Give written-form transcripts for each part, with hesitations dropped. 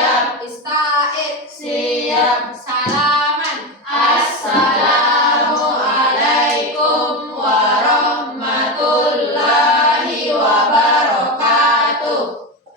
Siap. Ista'id. Siap. Salaman. Assalamualaikum warahmatullahi wabarakatuh.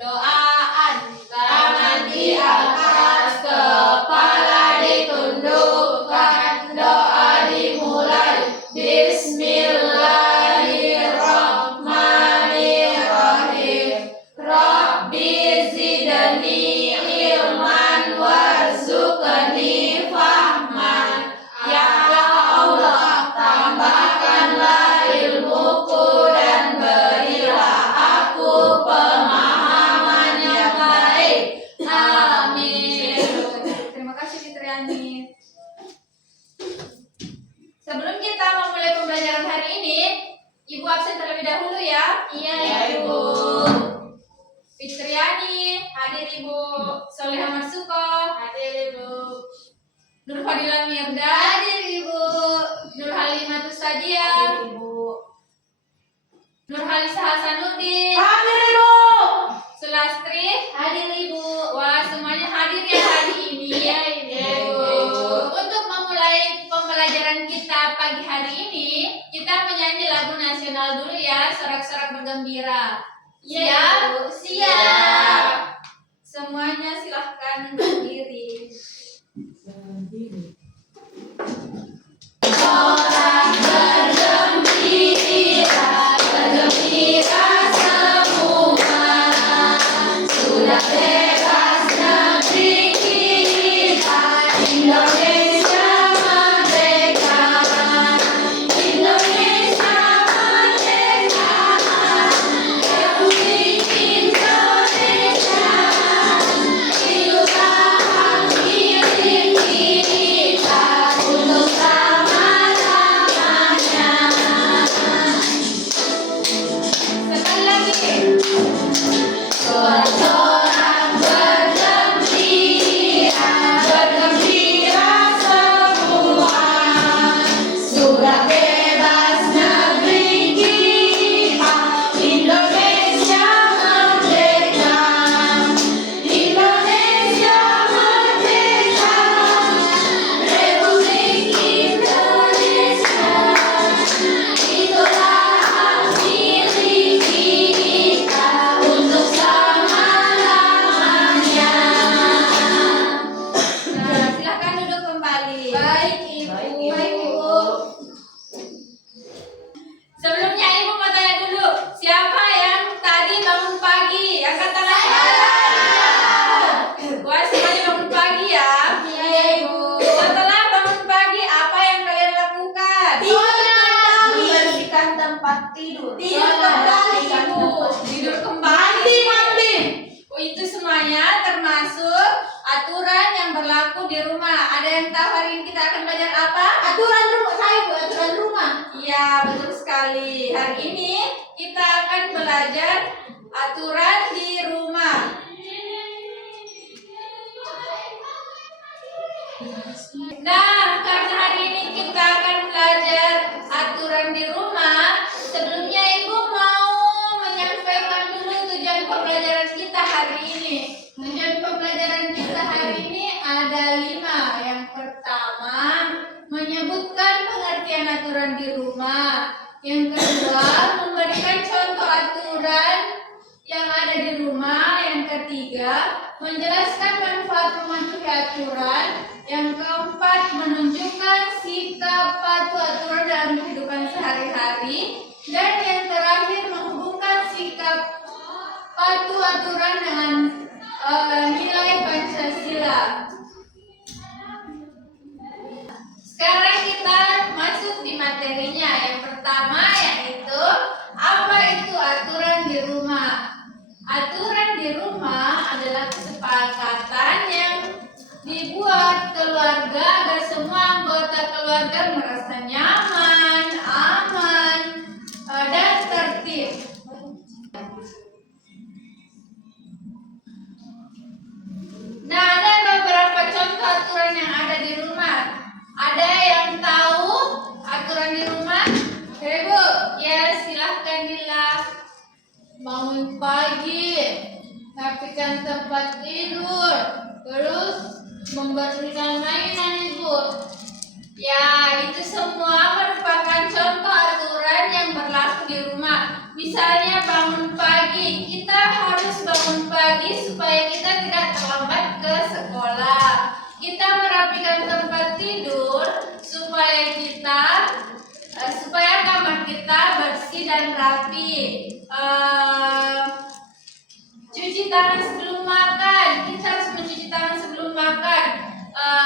Doaan. Tangan di atas, kepala ditundukkan, doa dimulai. Bismillahirrahmanirrahim. Rabbi zidni ilman warzuqni fahman. Ya Allah, tambahkanlah ilmuku dan berilah aku pemahaman yang baik. Amin. Terima kasih Fitriani. Sebelum kita memulai pembelajaran hari ini, Ibu absen terlebih dahulu ya. Iya, Ibu. Fitriani, hadir Ibu. Soleha Marsuko, Hadir, Ibu. Nur Fadila Mirda, Hadir, Ibu. Nur Halimatus Sadia, Hadir, Ibu. Nur Halisa Hasanuddin, Hadir, Ibu. Sulastri. Hadir, Ibu. Wah, semuanya hadir ya hari ini. Iya, Ibu. Untuk memulai pembelajaran kita pagi hari ini, kita menyanyi lagu nasional dulu ya, sorak-sorak bergembira. Iya, Siap? Ibu. Siap. Semuanya silahkan berdiri. Sorak bergembira, bergembira semua. Sudah bebas negeri kita, Indonesia merdeka. Indonesia merdeka, Republik Indonesia. Itulah hak milik kita untuk selama-lamanya. Sekali lagi. Sorak-sorak bergembira, bergembira semua. Sudah bebas negeri kita, Indonesia merdeka. Indonesia merdeka, Republik Indonesia. Itulah hak milik kita untuk selama-lamanya. Nah, silahkan duduk kembali. Baik, Ibu. Baik, Ibu. Sebelumnya Ibu mau tanya dulu, siapa yang tadi bangun pagi? Angkat tangan. Wah, semuanya bangun pagi ya. Iya, Ibu. Setelah bangun pagi, apa yang kalian lakukan? Membersihkan tempat tidur. Tidur kembali, Ibu. Tidur kembali. Mandi. Oh, itu semuanya termasuk aturan yang berlaku di rumah. Ada yang tahu hari ini kita akan belajar apa? Aturan rumah saya, Bu, aturan rumah. Iya, betul sekali. Hari ini kita akan belajar aturan di rumah. Nah, karena hari ini kita akan belajar aturan di rumah, sebelumnya Ibu mau menyampaikan dulu tujuan pembelajaran kita hari ini. Tujuan pembelajaran kita hari ini ada 5. Yang pertama, menyebutkan pengertian aturan di rumah. Yang kedua, memberikan contoh aturan yang ada di rumah. Yang ketiga, menjelaskan manfaat mematuhi aturan. Yang keempat, menunjukkan sikap patuh aturan dalam kehidupan sehari-hari. Dan yang terakhir, menghubungkan sikap patuh aturan dengan nilai Pancasila. Sekarang kita masuk di materinya. Yang pertama yaitu, apa itu aturan di rumah? Aturan di rumah adalah kesepakatan yang dibuat keluarga agar semua anggota keluarga merasa nyaman, aman, dan tertib. Nah, ada beberapa contoh aturan yang ada di rumah. Ada yang tahu aturan di rumah? Ibu, ya silahkan Dila. Bangun pagi, merapikan tempat tidur, terus membersihkan mainan Ibu. Ya, itu semua merupakan contoh aturan yang berlaku di rumah. Misalnya bangun pagi, kita harus bangun pagi supaya kita tidak terlambat ke sekolah. Kita merapikan tempat tidur supaya kamar kita bersih dan rapi. Cuci tangan sebelum makan, kita harus mencuci tangan sebelum makan.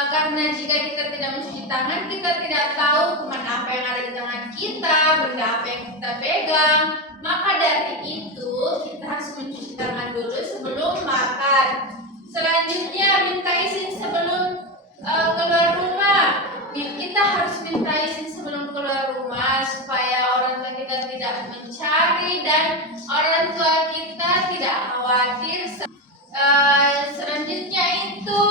Karena jika kita tidak mencuci tangan, kita tidak tahu kuman apa yang ada di tangan kita, benda apa yang kita pegang. Maka dari itu kita harus mencuci tangan dulu sebelum makan. Selanjutnya minta izin sebelum keluar rumah. Kita harus minta izin sebelum keluar rumah supaya orang tua kita tidak mencari dan orang tua kita tidak khawatir. Selanjutnya itu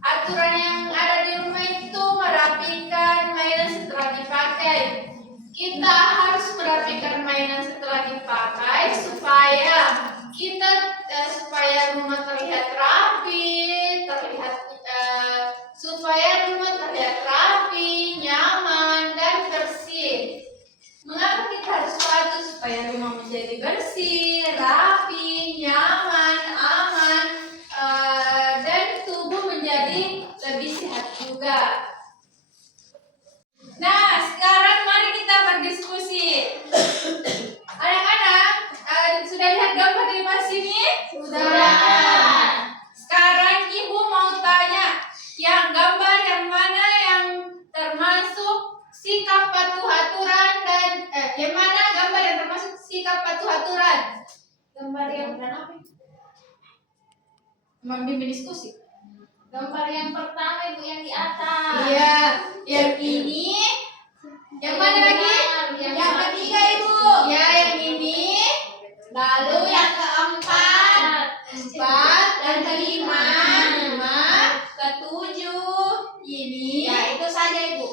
aturan yang ada di rumah itu merapikan mainan setelah dipakai. Kita harus merapikan mainan setelah dipakai supaya rumah terlihat rapi, nyaman dan bersih. Mengapa kita harus sepatu? Supaya rumah menjadi bersih, rapi, nyaman, aman, dan tubuh menjadi lebih sehat juga. Nah, sekarang mari kita berdiskusi. Anak-anak, sudah lihat gambar di depan sini? Sudah. Sekarang Ibu mau tanya, yang gambar yang mana yang termasuk sikap patuh aturan dan yang mana gambar yang termasuk sikap patuh aturan? Gambar yang apa? Membimbing diskusi. Gambar yang pertama Ibu yang di atas. Iya, yang ini. Yang mana lagi? Yang ketiga Ibu. Ya, yang ini. Lalu yang keempat, Dan kelima, ketujuh, ini. Ya itu saja Ibu.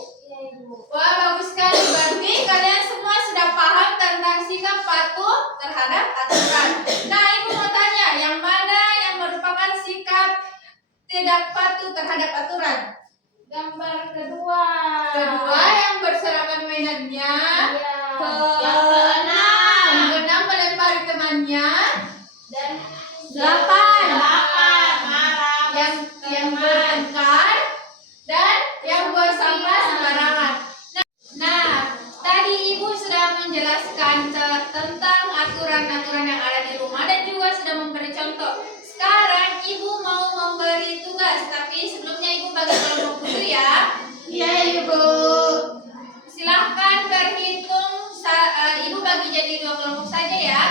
Wah, bagus sekali. Berarti kalian semua sudah paham tentang sikap patuh terhadap aturan. Nah, Ibu mau tanya, yang mana yang merupakan sikap tidak patuh terhadap aturan? Gambar kedua. Kedua, yang berserakan mainannya. Iya. Yang keenam melempari temannya. Dan Delapan. marah. Yang bertengkar dan yang buang sampah sembarangan. Nah, tadi Ibu sudah menjelaskan tentang aturan-aturan yang ada di rumah dan juga sudah memberi contoh. Sekarang Ibu mau memberi tugas, tapi sebelumnya Ibu bagi kelompok dulu ya. Iya Ibu. Silahkan berhitung. Ibu bagi jadi 2 kelompok saja ya.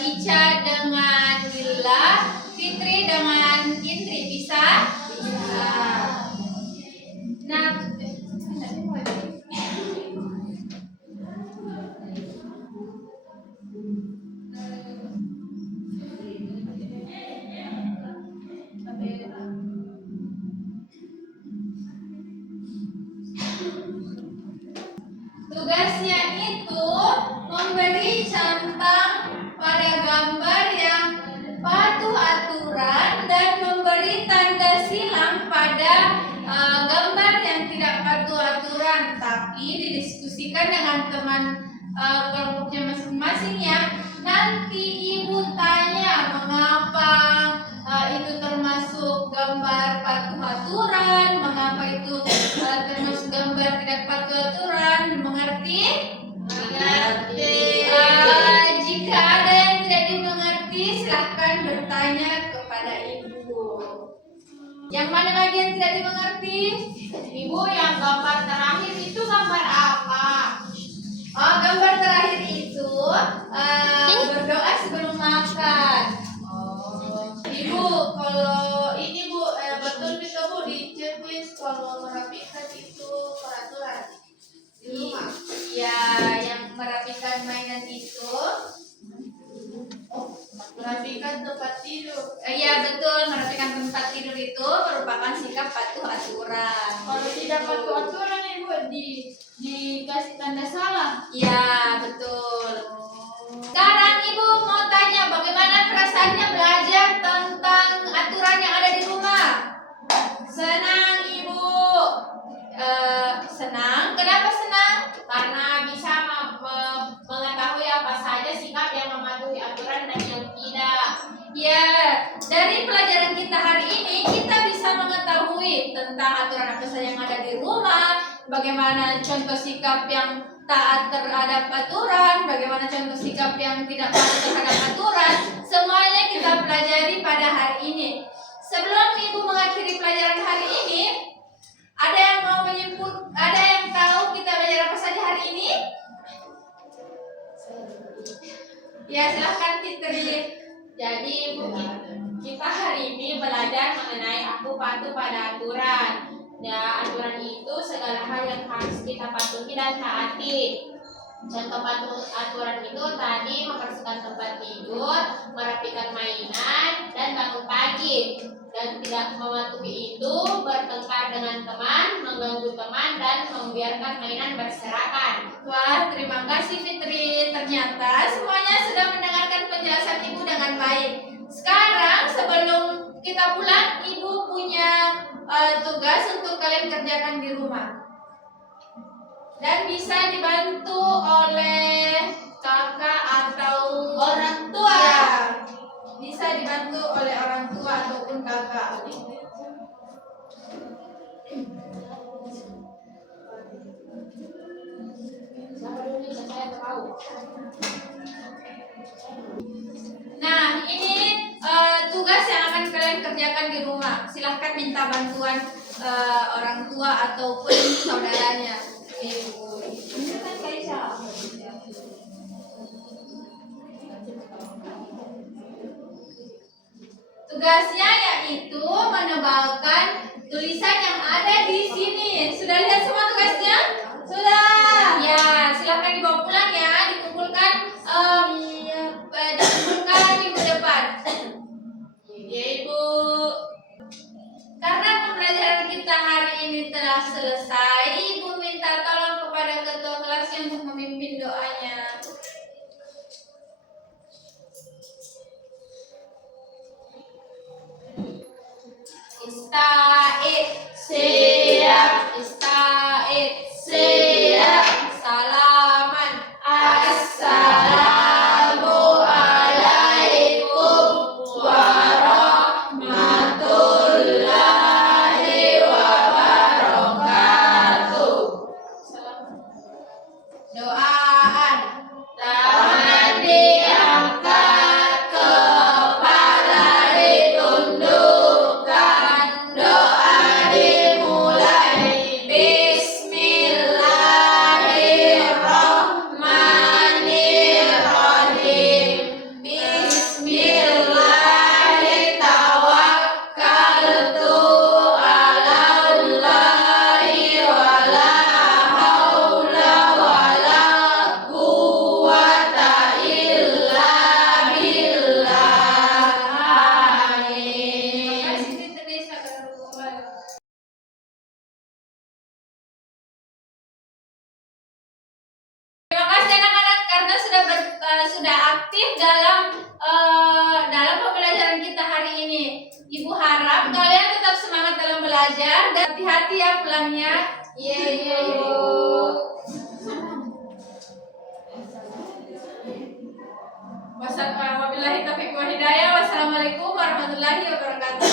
Ica dengan Lila, Fitri dengan Indri, bisa? Nah, tugasnya itu memberi centang pada gambar yang patuh aturan dan memberi tanda silang pada gambar yang tidak patuh aturan. Tapi didiskusikan dengan teman kelompoknya masing-masing ya. Nanti Ibu tanya mengapa itu termasuk gambar patuh aturan, mengapa itu termasuk gambar tidak patuh aturan. Mengerti? Mengerti. Jika ada yang tidak dimengerti, silahkan bertanya kepada Ibu. Yang mana lagi yang tidak dimengerti? Ibu, yang gambar terakhir itu gambar apa? Oh, gambar terakhir itu berdoa sebelum makan. Ibu, kalau ini Bu, betul bisa Bu di checklist kalau merapikan itu peraturan di rumah. Ya, yang merapikan mainan itu. Merapikan tempat tidur. Iya betul, merapikan tempat tidur itu merupakan sikap patuh aturan. Kalau tidak patuh aturan Ibu dikasih tanda salah. Iya betul. Sekarang Ibu mau tanya bagaimana perasaan tentang aturan apa saja yang ada di rumah, bagaimana contoh sikap yang taat terhadap aturan, bagaimana contoh sikap yang tidak taat terhadap aturan, semuanya kita pelajari pada hari ini. Sebelum Ibu mengakhiri pelajaran hari ini, ada yang mau menyimpul, ada yang tahu kita belajar apa saja hari ini? Ya, silahkan Fitri. Jadi kita hari ini belajar mengenai aku patuh pada aturan. Ya, aturan itu segala hal yang harus kita patuhi dan taati. Contoh patuh aturan itu tadi membersihkan tempat tidur, merapikan mainan, dan bangun pagi. Dan tidak mematuhi itu bertengkar dengan teman, mengganggu teman, dan membiarkan mainan berserakan. Wah, terima kasih Fitri. Ternyata semuanya sudah mendengarkan penjelasan Ibu dengan baik. Sekarang sebelum kita pulang, Ibu punya tugas untuk kalian kerjakan di rumah. Dan bisa dibantu oleh kakak atau Orang tua. Ya, bisa dibantu oleh orang tua ataupun kakak. Nah, ini tugas yang akan kalian kerjakan di rumah. Silahkan minta bantuan orang tua ataupun saudaranya. Tugasnya yaitu menebalkan tulisan yang ada di sini. Sudah lihat semua tugasnya? Sudah. Ya, silahkan dibawa pulang ya, dikumpulkan minggu depan. Ya, Ibu. Karena pembelajaran kita hari ini telah selesai, Ibu minta tolong kepada ketua kelasnya untuk memimpin doanya. Ista'id, siap. Ista'id, siap. Salaman. Assalamualaikum warahmatullahi wabarakatuh. Doaan. Tangan diangkat, kepala ditundukkan, doa dimulai. Bismillahirrahmanirrahim. Bismillahirrahmanirrahim. Alallahi wala haula wala quwwata illa billah. Amin. Terima kasih anak-anak karena sudah aktif dalam pembelajaran kita hari ini. Ibu harap kalian tetap semangat dalam belajar dan hati-hati ya pulangnya. Iya, Ibu. Wabillahi taufiq wal hidayah. Wassalamualaikum warahmatullahi wabarakatuh.